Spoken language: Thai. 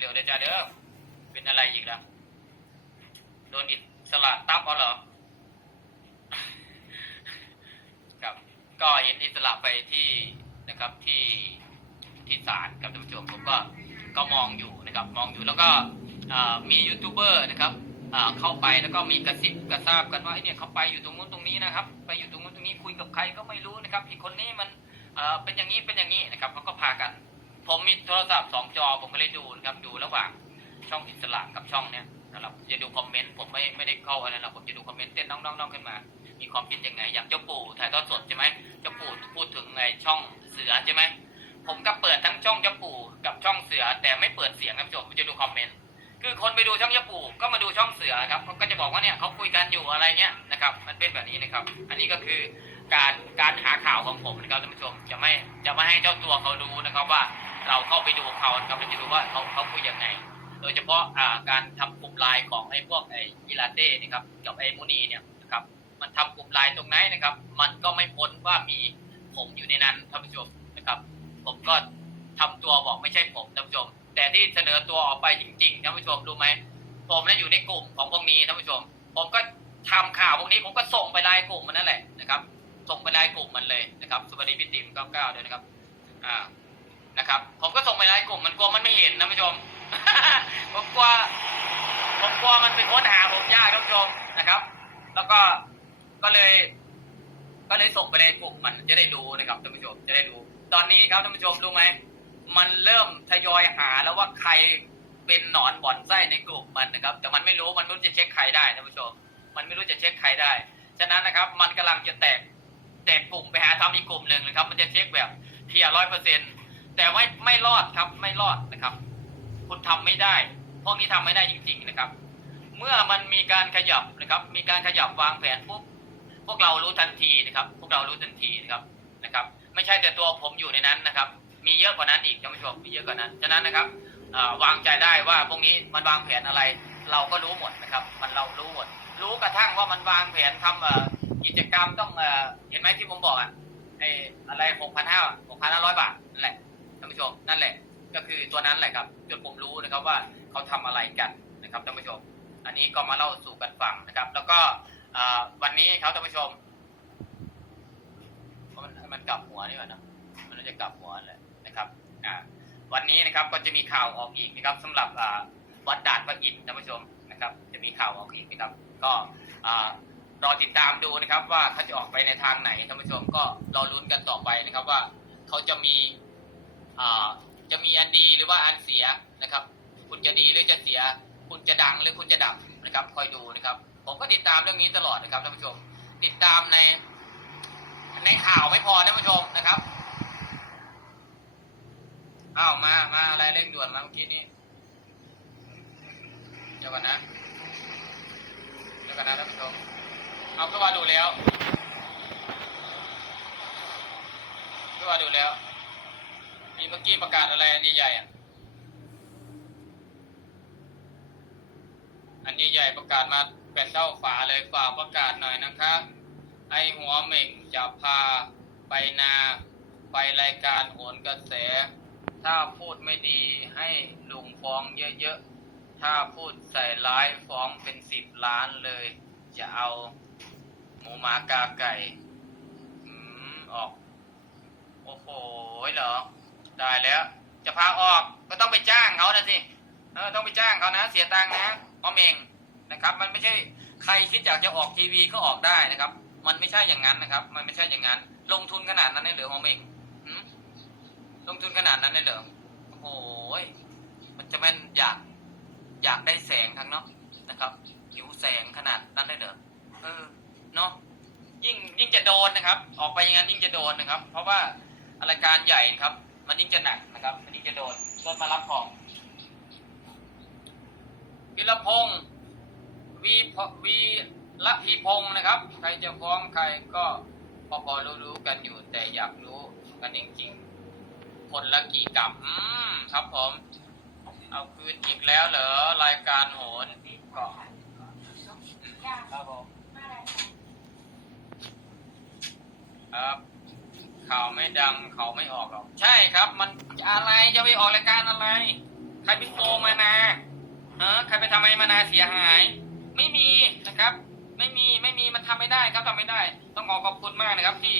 เร็วเด้อจ้าเด้อเป็นอะไรอีกล่ะโดนอิสระตับเอาเหรอครับ ก็เห็นอิสระไปที่นะครับที่ที่ศาลกับท่านผู้ชมผมก็ก็มองอยู่นะครับ มองอยู่แล้วก็มียูทูบเบอร์นะครับเข้าไปแล้วก็มีกระซิบกระซาบกันว่าไอ้เนี่ยเขาไปอยู่ตรงนู้นตรงนี้นะครับ ไปอยู่ตรงนู้นตรงนี้คุยกับใครก็ไม่รู้นะครับอีกคนนี้มันเป็นอย่างนี้เป็นอย่างนี้นะครับเขาก็พากัน ผมมีโทรศัพท์สองจอผมก็เลยดูนะครับ ดูระหว่างช่องอิสระกับช่องเนี้ยนะครับจะดูคอมเมนต์ผมไม่ไม่ได้เข้าอะไรหรอกผมจะดูคอมเมนต์เต้นน้องๆขึ้นมา มีความคิดยังไง อย่างเจ้าปู่ถ่ายทอดสดใช่ไหมเจ้าปู่พูดถึงไอ้ช่องเสือใช่ไหมผมก็เปิดทั้งช่องเจ้าปู่กับช่องเสือ แต่ไม่เปิดเสียงนะผู้ชมผมจะดูคอมเมนต์คือคนไปดูช่องเจ้าปู่ก็มาดูช่องเสือครับเขาก็จะบอกว่าเนี่ยเขาคุยกันอยู่อะไรเงี้ยนะครับ มันเป็นแบบนี้นะครับ อันนี้ก็คือการการหาข่าวของผมนะครับท่านผู้ชมจะไม่จะไม่ให้เจ้าตัวเขารู้นะครับว่า เราเข้าไปดูเขานะครับเราจะดูว่าเขาเขาคุยยังไง โดยเฉพาะอ่าการทำกลุ่มไลน์ของไอ้พวกไอ้อิลาเต้นะครับกับไอ้มูนีเนี่ยนะครับมันทำกลุ่มไลน์ตรงไหนนะครับ มันก็ไม่พ้นว่ามีผมอยู่ในนั้นท่านผู้ชมนะครับ ผมก็ทำตัวบอกไม่ใช่ผมท่านผู้ชม แต่ที่เสนอตัวออกไปจริงๆท่านผู้ชมรู้ไหมผมนั้นอยู่ในกลุ่มของพวกนี้ท่านผู้ชม ผมก็ทำข่าวพวกนี้ผมก็ส่งไปไลน์กลุ่มมันนั่นแหละนะครับ ส่งไปไลน์กลุ่มมันเลยนะครับสวัสดีพี่ติ๋ม99ด้วยนะครับอ่า นะครับ ผมก็ส่งไปไลน์กลุ่มมันกลัวมันไม่เห็นนะท่านผู้ชม ผมกลัวผมกลัวมันเป็นค้นหาผมยากท่านผู้ชมนะครับ แล้วก็ก็เลย ก็เลยส่งไปในกลุ่มมันจะได้ดูนะครับท่านผู้ชมจะได้ดู ตอนนี้ครับท่านผู้ชมรู้ไหมมันเริ่มทยอยหาแล้วว่าใครเป็นหนอนบ่อนไส้ในกลุ่มมันนะครับ แต่มันไม่รู้มันไม่รู้จะเช็คใครได้ท่านผู้ชม มันไม่รู้จะเช็คใครได้ฉะนั้นนะครับ มันกำลังจะแตกแตกกลุ่มไปหาทำอีกกลุ่มหนึ่งนะครับ มันจะเช็คแบบเทียร้อยเปอร์เซ็นต์ แต่ไม่ไม่รอดครับไม่รอดนะครับ คุณทำไม่ได้ พวกนี้ทำไม่ได้จริง ๆนะครับ เมื่อมันมีการขยับนะครับ มีการขยับวางแผนปุ๊บพวกเรารู้ทันทีนะครับ พวกเรารู้ทันทีนะครับนะครับ ไม่ใช่แต่ตัวผมอยู่ในนั้นนะครับ มีเยอะกว่านั้นอีกท่านผู้ชมมีเยอะกว่านั้นฉะนั้นนะครับวางใจได้ว่าพวกนี้มันวางแผนอะไร เราก็รู้หมดนะครับ มันเรารู้หมด รู้กระทั่งว่ามันวางแผนทำกิจกรรมต้องเห็นไหมที่ผมบอกอะไอ้อะไรหกพันห้าหกพันห้าร้อยบาทนั่นแหละานผู้ชมนั่นแหละ ก็คือตัวนั้นแหละครับจนผมรู้นะครับว่าเขาทำอะไรกันนะครับท่านผู้ชม อันนี้ก็มาเล่าสู่กันฟังนะครับ แล้วก็วันนี้ครับท่านผู้ชมมันมันกลับหัวนี่ก่อนนะมันจะกลับหัวแหละนะครับวันนี้นะครับก็จะมีข่าวออกอีกนะครับสำหรับวัดด่านพระอินทร์ท่านผู้ชมนะครับ จะมีข่าวออกอีกนะครับ ก็รอติดตามดูนะครับ ว่าเขาจะออกไปในทางไหนท่านผู้ชมก็รอลุ้นกันต่อไปนะครับว่าเขาจะมี จะมีอันดีหรือว่าอันเสียนะครับ คุณจะดีหรือจะเสีย คุณจะดังหรือคุณจะดับนะครับ คอยดูนะครับ ผมก็ติดตามเรื่องนี้ตลอดนะครับท่านผู้ชม ติดตามใน ในข่าวไม่พอท่านผู้ชมนะครับอ้าวมามาอะไรเร่งด่วนมาเมื่อกี้นี้เดี๋ยวก่อนนะเดี๋ยวก่อนนะท่านผู้ชมเอาก็ว่าดูแล้วก็ว่าดูแล้ว มีเมื่อกี้ประกาศอะไรอันใหญ่ๆอะ อันใหญ่ๆประกาศมาแผ่นเท่าฝาเลยฝากประกาศหน่อยนะคะไอหัวเหม่งจะพาไปนาไปรายการโหนกระแส ถ้าพูดไม่ดีให้ลุงฟ้องเยอะๆ ถ้าพูดใส่ร้ายฟ้องเป็นสิบล้านเลย จะเอาหมูหมากาไก่ อืม ออก โอ้โหเหรอ ได้แล้ว จะพาออกก็ต้องไปจ้างเขานะสิเออต้องไปจ้างเขานะเสียตังค์นะเพราะเมงนะครับ มันไม่ใช่ใครคิดอยากจะออกทีวีก็ออกได้นะครับ มันไม่ใช่อย่างนั้นนะครับ มันไม่ใช่อย่างนั้น ลงทุนขนาดนั้นได้เหรือหอมเมงลงทุนขนาดนั้นได้เหรอโอ้โหยมันจะแม่นอยากอยากได้แสงทั้งเนาะนะครับหิวแสงขนาดนั้นได้เหรอเออเนาะยิ่งยิ่งจะโดนนะครับ ออกไปอย่างนั้นยิ่งจะโดนนะครับ เพราะว่ารายการใหญ่นะครับ มันยิ่งจะหนักนะครับ มันยิ่งจะโดนรถมารับของวิรพงศ์วีพวีละพีพงศ์นะครับ ใครจะฟ้องใครก็พอพอรู้รู้ๆกันอยู่ แต่อยากรู้กันจริงๆ คนละกี่กับอืมครับผม เอาคืนอีกแล้วเหรอรายการโหนก็ครับผมครับ ข่าวไม่ดังเขาไม่ออกหรอก ใช่ครับ มันอะไรจะไปออกรายการอะไร ใครไปโกงมานาเออใครไปทำให้มานาเสียหาย ไม่มีนะครับ ไม่มีไม่มีมันทำไม่ได้ครับทำไม่ได้ ต้องขอขอบคุณมากนะครับที่